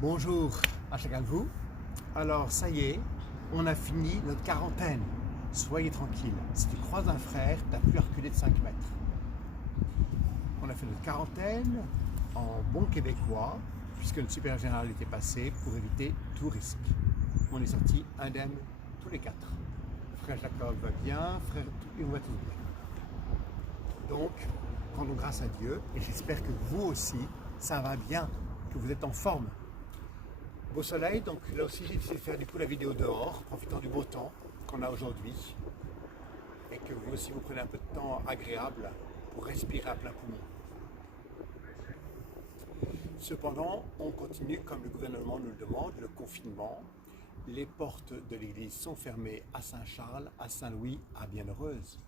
Bonjour à chacun de vous. Alors ça y est, on a fini notre quarantaine. Soyez tranquille, si tu croises un frère, tu n'as plus à reculer de 5 mètres. On a fait notre quarantaine en bon québécois, puisque le supérieur général était passé pour éviter tout risque. On est sortis indemnes tous les quatre. Frère Jacob va bien, et on va tous bien. Donc, rendons grâce à Dieu, et j'espère que vous aussi, ça va bien, que vous êtes en forme. Beau soleil, donc là aussi j'ai décidé de faire du coup la vidéo dehors, profitant du beau temps qu'on a aujourd'hui, et que vous aussi vous prenez un peu de temps agréable pour respirer à plein poumon. Cependant, on continue comme le gouvernement nous le demande, le confinement. Les portes de l'église sont fermées à Saint-Charles, à Saint-Louis, à Bienheureuse.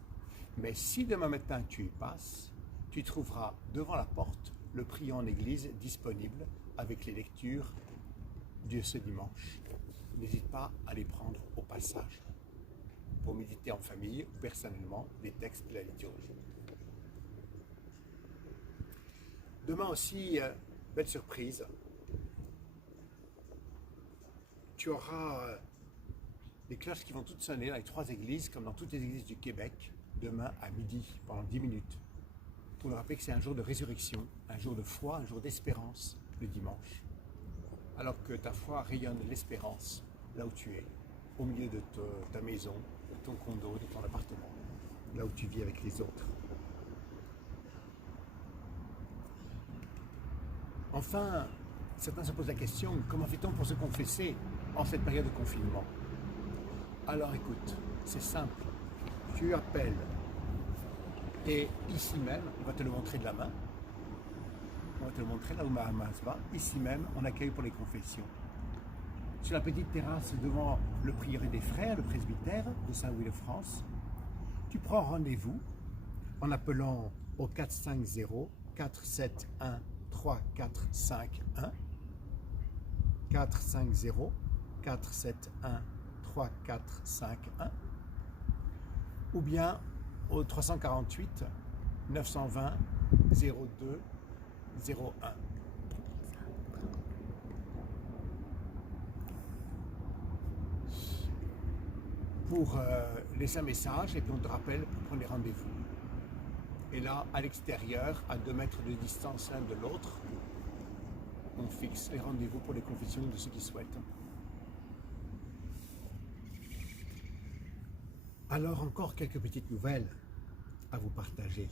Mais si demain matin tu y passes, tu trouveras devant la porte le priant en église disponible avec les lectures Dieu ce dimanche. N'hésite pas à les prendre au passage pour méditer en famille ou personnellement les textes de la liturgie. Demain aussi, belle surprise, tu auras les cloches qui vont toutes sonner dans les 3 églises, comme dans toutes les églises du Québec, demain à midi, pendant 10 minutes, pour nous rappeler que c'est un jour de résurrection, un jour de foi, un jour d'espérance, le dimanche. Alors que ta foi rayonne l'espérance là où tu es, au milieu de ta maison, de ton condo, de ton appartement, là où tu vis avec les autres. Enfin, certains se posent la question, comment fait-on pour se confesser en cette période de confinement? Alors écoute, c'est simple, tu appelles et ici même, on va te le montrer de la main, on va te le montrer là où Mahamas va, ici même, on accueille pour les confessions. Sur la petite terrasse devant le prieuré des frères, le presbytère de Saint-Louis-de-France, tu prends rendez-vous en appelant au 450 471 3451 450 471 3451 ou bien au 348 920 02 01. Pour laisser un message et puis on te rappelle pour prendre les rendez-vous. Et là, à l'extérieur, à 2 mètres de distance l'un de l'autre, on fixe les rendez-vous pour les confessions de ceux qui souhaitent. Alors encore quelques petites nouvelles à vous partager.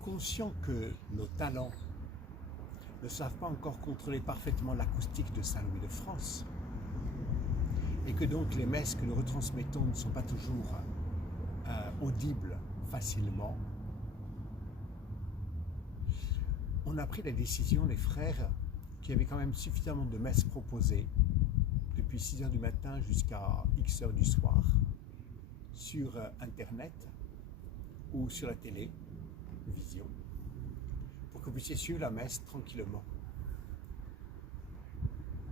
Conscient que nos talents ne savent pas encore contrôler parfaitement l'acoustique de Saint-Louis-de-France et que donc les messes que nous retransmettons ne sont pas toujours audibles facilement, on a pris la décision, les frères, qui avaient quand même suffisamment de messes proposées depuis 6 h du matin jusqu'à X heures du soir sur Internet ou sur la télé, vision, pour que vous puissiez suivre la messe tranquillement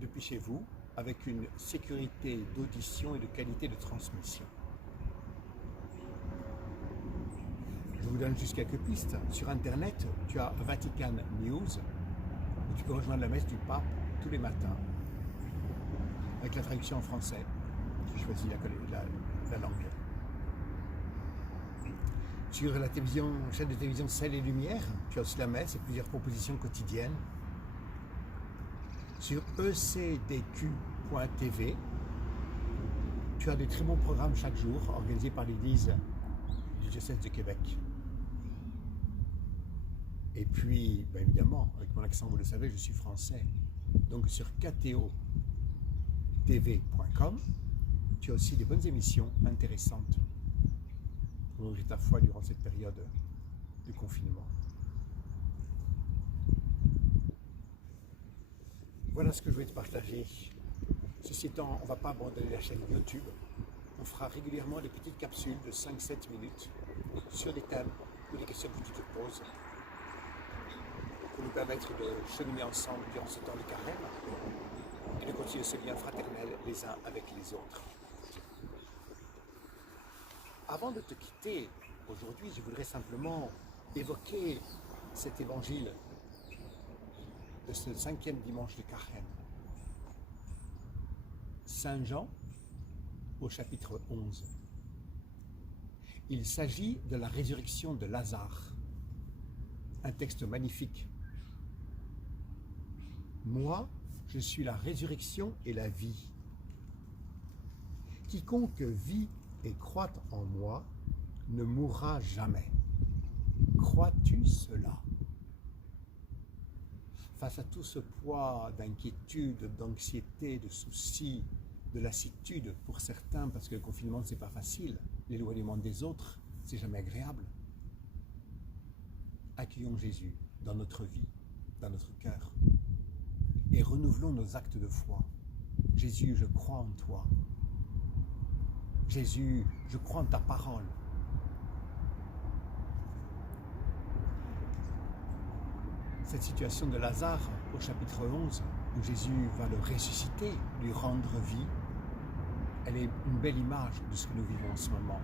depuis chez vous, avec une sécurité d'audition et de qualité de transmission. Je vous donne juste quelques pistes. Sur Internet, tu as Vatican News, où tu peux rejoindre la messe du pape tous les matins, avec la traduction en français. Tu choisis la langue. Sur la chaîne de télévision Ciel et Lumière, tu as aussi la messe et plusieurs propositions quotidiennes. Sur ecdq.tv, tu as des très bons programmes chaque jour organisés par l'Église du diocèse de Québec. Et puis, ben évidemment, avec mon accent, vous le savez, je suis français. Donc sur ktotv.com, tu as aussi des bonnes émissions intéressantes pour nourrir ta foi durant cette période de confinement. Voilà ce que je voulais te partager. Ceci étant, on ne va pas abandonner la chaîne YouTube. On fera régulièrement des petites capsules de 5-7 minutes sur des thèmes ou des questions que tu te poses pour nous permettre de cheminer ensemble durant ce temps de carême et de continuer ce lien fraternel les uns avec les autres. Avant de te quitter, aujourd'hui, je voudrais simplement évoquer cet évangile de ce 5e dimanche de Carême. Saint Jean, au chapitre 11. Il s'agit de la résurrection de Lazare. Un texte magnifique. Moi, je suis la résurrection et la vie. Quiconque vit et croit en moi ne mourra jamais. Crois-tu cela? Face à tout ce poids d'inquiétude, d'anxiété, de soucis, de lassitude pour certains, parce que le confinement, c'est pas facile, l'éloignement des autres, c'est jamais agréable. Accueillons Jésus dans notre vie, dans notre cœur, et renouvelons nos actes de foi. Jésus, je crois en toi. Jésus, je crois en ta parole. Cette situation de Lazare au chapitre 11, où Jésus va le ressusciter, lui rendre vie, elle est une belle image de ce que nous vivons en ce moment.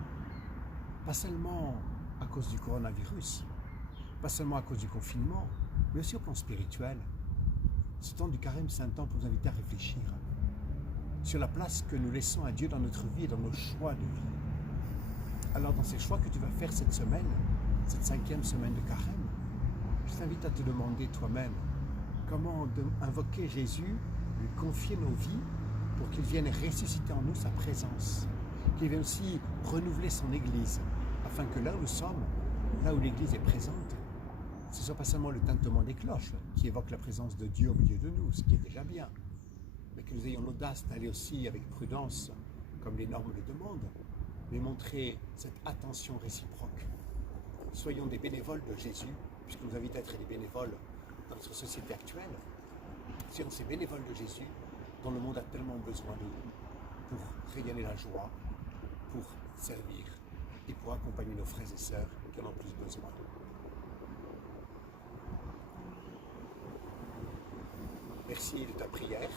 Pas seulement à cause du coronavirus, pas seulement à cause du confinement, mais aussi au plan spirituel. Ce temps du carême, c'est un temps pour nous inviter à réfléchir sur la place que nous laissons à Dieu dans notre vie et dans nos choix de vie. Alors dans ces choix que tu vas faire cette semaine, cette 5e semaine de carême, je t'invite à te demander toi-même comment invoquer Jésus, lui confier nos vies pour qu'il vienne ressusciter en nous sa présence, qu'il vienne aussi renouveler son Église, afin que là où nous sommes, là où l'Église est présente, ce ne soit pas seulement le tintement des cloches qui évoque la présence de Dieu au milieu de nous, ce qui est déjà bien, mais que nous ayons l'audace d'aller aussi avec prudence, comme les normes le demandent, mais montrer cette attention réciproque. Soyons des bénévoles de Jésus, puisqu'il nous invite à être des bénévoles dans notre société actuelle. Soyons ces bénévoles de Jésus dont le monde a tellement besoin de nous pour rayonner la joie, pour servir et pour accompagner nos frères et sœurs qui en ont plus besoin. Merci de ta prière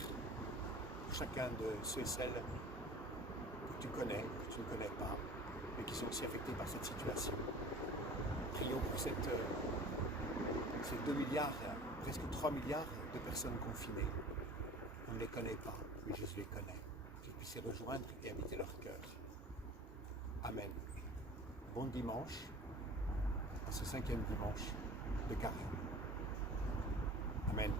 pour chacun de ceux et celles que tu connais, que tu ne connais pas, mais qui sont aussi affectés par cette situation. Prions pour ces 2 milliards, presque 3 milliards de personnes confinées. On ne les connaît pas, mais Jésus les connaît. Qu'ils puissent les rejoindre et habiter leur cœur. Amen. Bon dimanche, en ce 5e dimanche de Carême. Amen.